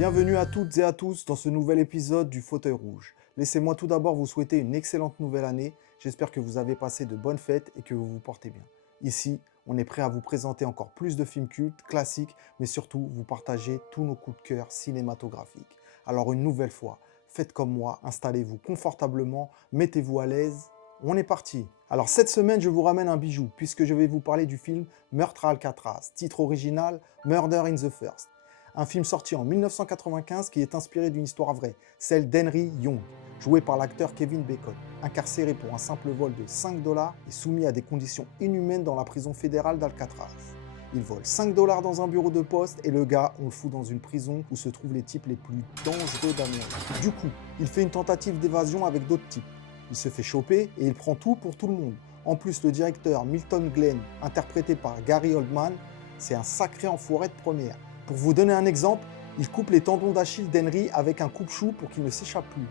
Bienvenue à toutes et à tous dans ce nouvel épisode du Fauteuil Rouge. Laissez-moi tout d'abord vous souhaiter une excellente nouvelle année. J'espère que vous avez passé de bonnes fêtes et que vous vous portez bien. Ici, on est prêt à vous présenter encore plus de films cultes, classiques, mais surtout vous partager tous nos coups de cœur cinématographiques. Alors une nouvelle fois, faites comme moi, installez-vous confortablement, mettez-vous à l'aise. On est parti. Alors cette semaine, je vous ramène un bijou puisque je vais vous parler du film Meurtre à Alcatraz, titre original Murder in the First. Un film sorti en 1995 qui est inspiré d'une histoire vraie, celle d'Henry Young, joué par l'acteur Kevin Bacon, incarcéré pour un simple vol de 5 dollars et soumis à des conditions inhumaines dans la prison fédérale d'Alcatraz. Il vole 5 dollars dans un bureau de poste et le gars, on le fout dans une prison où se trouvent les types les plus dangereux d'Amérique. Du coup, il fait une tentative d'évasion avec d'autres types. Il se fait choper et il prend tout pour tout le monde. En plus, le directeur Milton Glenn, interprété par Gary Oldman, c'est un sacré enfoiré de première. Pour vous donner un exemple, il coupe les tendons d'Achille d'Henry avec un coupe-chou pour qu'il ne s'échappe plus.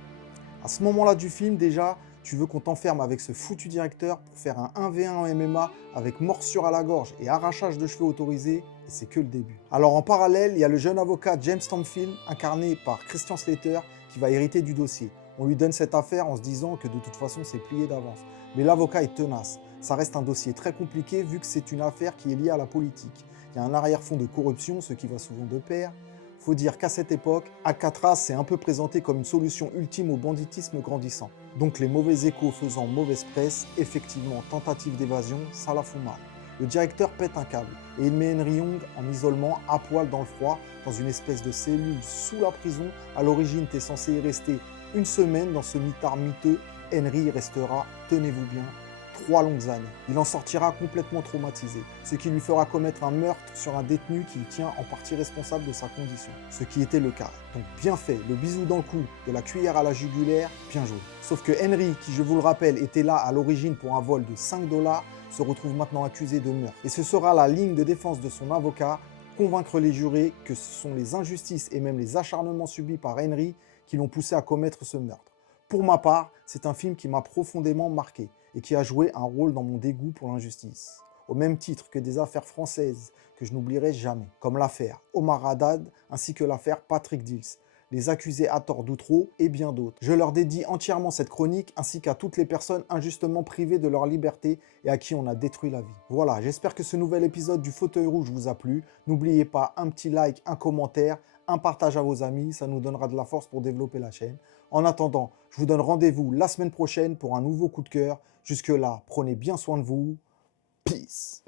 À ce moment-là du film, déjà, tu veux qu'on t'enferme avec ce foutu directeur pour faire un 1v1 en MMA avec morsure à la gorge et arrachage de cheveux autorisé, et c'est que le début. Alors en parallèle, il y a le jeune avocat James Stanfield, incarné par Christian Slater, qui va hériter du dossier. On lui donne cette affaire en se disant que de toute façon c'est plié d'avance. Mais l'avocat est tenace. Ça reste un dossier très compliqué vu que c'est une affaire qui est liée à la politique. Il y a un arrière-fond de corruption, ce qui va souvent de pair. Faut dire qu'à cette époque, Alcatraz s'est un peu présenté comme une solution ultime au banditisme grandissant. Donc les mauvais échos faisant mauvaise presse, effectivement tentative d'évasion, ça la fout mal. Le directeur pète un câble et il met Henry Young en isolement à poil dans le froid, dans une espèce de cellule sous la prison. À l'origine, t'es censé y rester une semaine dans ce mitard miteux. Henry y restera, tenez-vous bien, 3 longues années. Il en sortira complètement traumatisé, ce qui lui fera commettre un meurtre sur un détenu qui tient en partie responsable de sa condition, ce qui était le cas. Donc bien fait, le bisou dans le cou, de la cuillère à la jugulaire, bien joué. Sauf que Henry, qui je vous le rappelle était là à l'origine pour un vol de 5 dollars, se retrouve maintenant accusé de meurtre. Et ce sera la ligne de défense de son avocat, convaincre les jurés que ce sont les injustices et même les acharnements subis par Henry qui l'ont poussé à commettre ce meurtre. Pour ma part, c'est un film qui m'a profondément marqué et qui a joué un rôle dans mon dégoût pour l'injustice. Au même titre que des affaires françaises que je n'oublierai jamais, comme l'affaire Omar Haddad ainsi que l'affaire Patrick Dills, les accusés à tort d'Outreau et bien d'autres. Je leur dédie entièrement cette chronique ainsi qu'à toutes les personnes injustement privées de leur liberté et à qui on a détruit la vie. Voilà, j'espère que ce nouvel épisode du Fauteuil Rouge vous a plu. N'oubliez pas un petit like, un commentaire, un partage à vos amis, ça nous donnera de la force pour développer la chaîne. En attendant, je vous donne rendez-vous la semaine prochaine pour un nouveau coup de cœur. Jusque-là, prenez bien soin de vous. Peace.